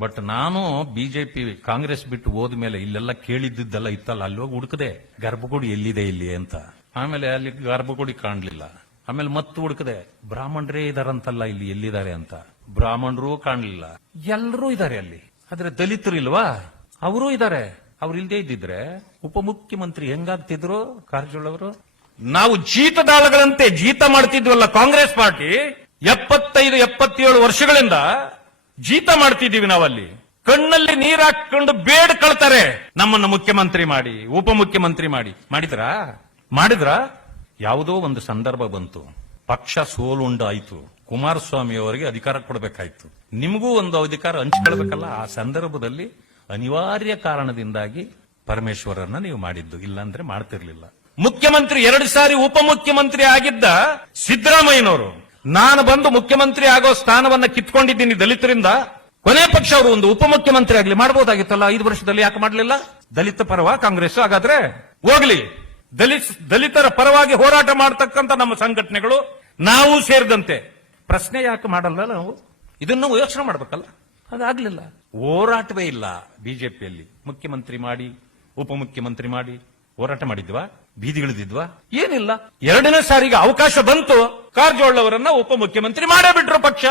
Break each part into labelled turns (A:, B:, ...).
A: But ನಾನು BJP Congress ಬಿಟ್ಟು ಹೋದ್ಮೇಲೆ ಇಲ್ಲೆಲ್ಲ ಕೇಳಿದ್ದೆಲ್ಲ ಇತ್ತಲ್ಲ, ಅಲ್ಲಿ ಹೋಗಿ ಹುಡುಕದೆ, ಗರ್ಭಗುಡಿ ಎಲ್ಲಿದೆ ಇಲ್ಲಿ ಅಂತ. ಆಮೇಲೆ ಅಲ್ಲಿ ಗರ್ಭಗುಡಿ ಕಾಣ್ಲಿಲ್ಲ. ಆಮೇಲೆ ಮತ್ತೆ ಹುಡುಕದೆ, ಬ್ರಾಹ್ಮಣರೇ ಇದಾರಂತಲ್ಲ ಇಲ್ಲಿ ಎಲ್ಲಿದ್ದಾರೆ ಅಂತ. ಬ್ರಾಹ್ಮಣರು ಕಾಣ್ಲಿಲ್ಲ. ಎಲ್ಲರೂ ಇದಾರೆ ಅಲ್ಲಿ. ಆದ್ರೆ ದಲಿತರು ಇಲ್ವಾ? ಅವರೂ ಇದಾರೆ. ಅವ್ರು ಇಲ್ದೇ ಇದ್ದಿದ್ರೆ ಉಪಮುಖ್ಯಮಂತ್ರಿ ಹೆಂಗಾಗ್ತಿದ್ರು ಕಾರಜೋಳ ಅವರು? ನಾವು ಜೀತದಾಳಗಳಂತೆ ಜೀತ ಮಾಡ್ತಿದ್ವಲ್ಲ ಕಾಂಗ್ರೆಸ್ ಪಾರ್ಟಿ, ಎಪ್ಪತ್ತೈದು, ಎಪ್ಪತ್ತೇಳು ವರ್ಷಗಳಿಂದ ಜೀತ ಮಾಡ್ತಿದ್ದೀವಿ ನಾವಲ್ಲಿ. ಕಣ್ಣಲ್ಲಿ ನೀರ್ ಹಾಕೊಂಡು ಬೇಡ್ ಕಳ್ತಾರೆ. ನಮ್ಮನ್ನು ಮುಖ್ಯಮಂತ್ರಿ ಮಾಡಿ, ಉಪಮುಖ್ಯಮಂತ್ರಿ ಮಾಡಿ. ಮಾಡಿದ್ರಾ? ಮಾಡಿದ್ರ? ಯಾವುದೋ ಒಂದು ಸಂದರ್ಭ ಬಂತು. ಪಕ್ಷ ಸೋಲುಂಡಾಯ್ತು. ಕುಮಾರಸ್ವಾಮಿ ಅವರಿಗೆ ಅಧಿಕಾರ ಕೊಡಬೇಕಾಯ್ತು. ನಿಮಗೂ ಒಂದು ಅಧಿಕಾರ ಹಂಚ್ಕೊಳ್ಬೇಕಲ್ಲ? ಆ ಸಂದರ್ಭದಲ್ಲಿ ಅನಿವಾರ್ಯ ಕಾರಣದಿಂದಾಗಿ ಪರಮೇಶ್ವರನ್ನ ನೀವು ಮಾಡಿದ್ದು. ಇಲ್ಲಾಂದ್ರೆ ಮಾಡ್ತಿರ್ಲಿಲ್ಲ. ಮುಖ್ಯಮಂತ್ರಿ ಎರಡು ಸಾರಿ ಉಪಮುಖ್ಯಮಂತ್ರಿ ಆಗಿದ್ದ ಸಿದ್ದರಾಮಯ್ಯನವರು. ನಾನು ಬಂದು ಮುಖ್ಯಮಂತ್ರಿ ಆಗೋ ಸ್ಥಾನವನ್ನ ಕಿತ್ಕೊಂಡಿದ್ದೀನಿ ದಲಿತರಿಂದ ಕೊನೆ ಪಕ್ಷ ಅವರು ಒಂದು ಉಪಮುಖ್ಯಮಂತ್ರಿ ಆಗ್ಲಿ ಮಾಡಬಹುದಾಗಿತ್ತಲ್ಲ ಐದು ವರ್ಷದಲ್ಲಿ ಯಾಕೆ ಮಾಡಲಿಲ್ಲ? ದಲಿತ ಪರವ ಕಾಂಗ್ರೆಸ್. ಹಾಗಾದ್ರೆ ಹೋಗ್ಲಿ. ದಲಿತ ದಲಿತರ ಪರವಾಗಿ ಹೋರಾಟ ಮಾಡತಕ್ಕಂತ ನಮ್ಮ ಸಂಘಟನೆಗಳು ನಾವು ಸೇರಿದಂತೆ. ಪ್ರಶ್ನೆ ಯಾಕೆ ಮಾಡಲ್ಲ ನಾವು? ಇದನ್ನು ಯೋಚನೆ ಮಾಡಬೇಕಲ್ಲ. ಅದಾಗ್ಲಿಲ್ಲ. ಹೋರಾಟವೇ ಇಲ್ಲ ಬಿಜೆಪಿಯಲ್ಲಿ. ಮುಖ್ಯಮಂತ್ರಿ ಮಾಡಿ ಉಪಮುಖ್ಯಮಂತ್ರಿ ಮಾಡಿ ಹೋರಾಟ ಮಾಡಿದ್ವಾ? ಬೀದಿಗಿಳಿದಿದ್ವಾ ಏನಿಲ್ಲ. ಎರಡನೇ ಸಾರಿಗೆ ಅವಕಾಶ ಬಂತು. ಕಾರ್ಜೋಳವರನ್ನ ಉಪಮುಖ್ಯಮಂತ್ರಿ ಮಾಡೇ ಬಿಟ್ರು ಪಕ್ಷ.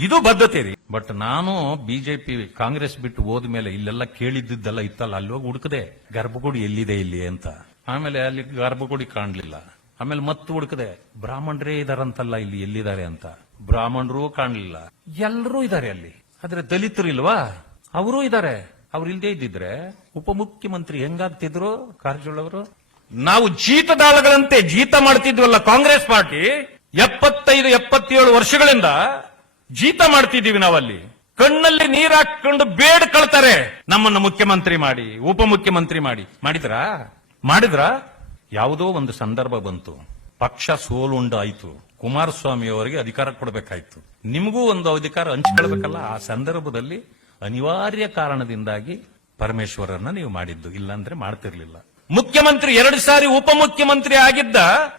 A: ಇದು ಬದ್ಧತೆ ರೀ. ಬಟ್ ನಾನು ಬಿಜೆಪಿ, ಕಾಂಗ್ರೆಸ್ ಬಿಟ್ಟು ಹೋದ್ಮೇಲೆ ಇಲ್ಲೆಲ್ಲ ಕೇಳಿದ್ದೆಲ್ಲ ಇತ್ತಲ್ಲ, ಅಲ್ಲಿ ಹೋಗಿ ಹುಡುಕದೆ. ಗರ್ಭಗುಡಿ ಎಲ್ಲಿದೆ ಇಲ್ಲಿ ಅಂತ. ಆಮೇಲೆ ಅಲ್ಲಿ ಗರ್ಭಗುಡಿ ಕಾಣ್ಲಿಲ್ಲ. ಆಮೇಲೆ ಮತ್ತೆ ಹುಡುಕದೆ, ಬ್ರಾಹ್ಮಣರೇ ಇದಾರಂತಲ್ಲ ಇಲ್ಲಿ ಎಲ್ಲಿದ್ದಾರೆ ಅಂತ. ಬ್ರಾಹ್ಮಣರು ಕಾಣ್ಲಿಲ್ಲ. ಎಲ್ಲರೂ ಇದಾರೆ ಅಲ್ಲಿ. ಆದ್ರೆ ದಲಿತರು ಇಲ್ವಾ? ಅವರೂ ಇದಾರೆ. ಅವ್ರು ಇಲ್ಲದೆ ಇದ್ದಿದ್ರೆ ಉಪಮುಖ್ಯಮಂತ್ರಿ ಹೆಂಗಾಗ್ತಿದ್ರು? ಕಾರಜೋಳ ಅವರು? ನಾವು ಜೀತದಾಳಗಳಂತೆ ಜೀತ ಮಾಡ್ತಿದ್ವಲ್ಲ ಕಾಂಗ್ರೆಸ್ ಪಾರ್ಟಿ, ಎಪ್ಪತ್ತೈದು, ಎಪ್ಪತ್ತೇಳು ವರ್ಷಗಳಿಂದ ಜೀತ ಮಾಡ್ತಿದ್ದೀವಿ ನಾವಲ್ಲಿ. ಕಣ್ಣಲ್ಲಿ ನೀರ್ ಹಾಕೊಂಡು ಬೇಡ್ ಕಳ್ತಾರೆ. ನಮ್ಮನ್ನು ಮುಖ್ಯಮಂತ್ರಿ ಮಾಡಿ, ಉಪಮುಖ್ಯಮಂತ್ರಿ ಮಾಡಿ. ಮಾಡಿದ್ರಾ? ಮಾಡಿದ್ರ? ಯಾವುದೋ ಒಂದು ಸಂದರ್ಭ ಬಂತು. ಪಕ್ಷ ಸೋಲುಂಡಾಯ್ತು. ಕುಮಾರಸ್ವಾಮಿ ಅವರಿಗೆ ಅಧಿಕಾರ ಕೊಡಬೇಕಾಯ್ತು. ನಿಮಗೂ ಒಂದು ಅಧಿಕಾರ ಹಂಚಿಕೊಳ್ಬೇಕಲ್ಲ? ಆ ಸಂದರ್ಭದಲ್ಲಿ ಅನಿವಾರ್ಯ ಕಾರಣದಿಂದಾಗಿ ಪರಮೇಶ್ವರನ್ನ ನೀವು ಮಾಡಿದ್ದು, ಇಲ್ಲಾಂದ್ರೆ ಮಾಡ್ತಿರ್ಲಿಲ್ಲ. ಮುಖ್ಯಮಂತ್ರಿ, ಎರಡು ಸಾರಿ ಉಪಮುಖ್ಯಮಂತ್ರಿ ಆಗಿದ್ದ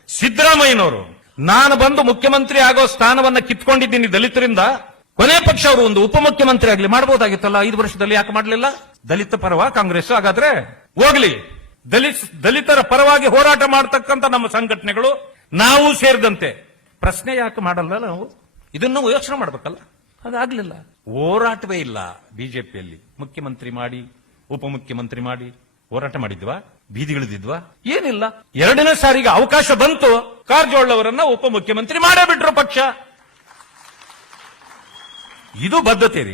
A: ಸಿದ್ದರಾಮಯ್ಯನವರು, ನಾನು ಬಂದು ಮುಖ್ಯಮಂತ್ರಿ ಆಗೋ ಸ್ಥಾನವನ್ನ ಕಿತ್ಕೊಂಡಿದ್ದೀನಿ ದಲಿತರಿಂದ, ಕೊನೆ ಪಕ್ಷ ಅವರು ಒಂದು ಉಪಮುಖ್ಯಮಂತ್ರಿ ಆಗಲಿ ಮಾಡಬಹುದಾಗಿತ್ತಲ್ಲ ಐದು ವರ್ಷದಲ್ಲಿ ಯಾಕೆ ಮಾಡಲಿಲ್ಲ? ದಲಿತ ಪರವ ಕಾಂಗ್ರೆಸ್, ಹಾಗಾದ್ರೆ ಹೋಗ್ಲಿ. ದಲಿತ, ದಲಿತರ ಪರವಾಗಿ ಹೋರಾಟ ಮಾಡತಕ್ಕಂತ ನಮ್ಮ ಸಂಘಟನೆಗಳು ನಾವು ಸೇರಿದಂತೆ. ಪ್ರಶ್ನೆ ಯಾಕೆ ಮಾಡಲ್ಲ ನಾವು? ಇದನ್ನು ಯೋಚನೆ ಮಾಡಬೇಕಲ್ಲ. ಅದಾಗ್ಲಿಲ್ಲ. ಹೋರಾಟವೇ ಇಲ್ಲ ಬಿಜೆಪಿಯಲ್ಲಿ. ಮುಖ್ಯಮಂತ್ರಿ ಮಾಡಿ, ಉಪಮುಖ್ಯಮಂತ್ರಿ ಮಾಡಿ, ಹೋರಾಟ ಮಾಡಿದ್ವಾ? ಬೀದಿಗಿಳಿದಿದ್ವಾ ಏನಿಲ್ಲ. ಎರಡನೇ ಸಾರಿಗೆ ಅವಕಾಶ ಬಂತು. ಕಾರಜೋಳ ಅವರನ್ನ ಉಪಮುಖ್ಯಮಂತ್ರಿ ಮಾಡೇ ಬಿಟ್ರು ಪಕ್ಷ. ಇದು ಬದ್ಧತೆ ರೀ.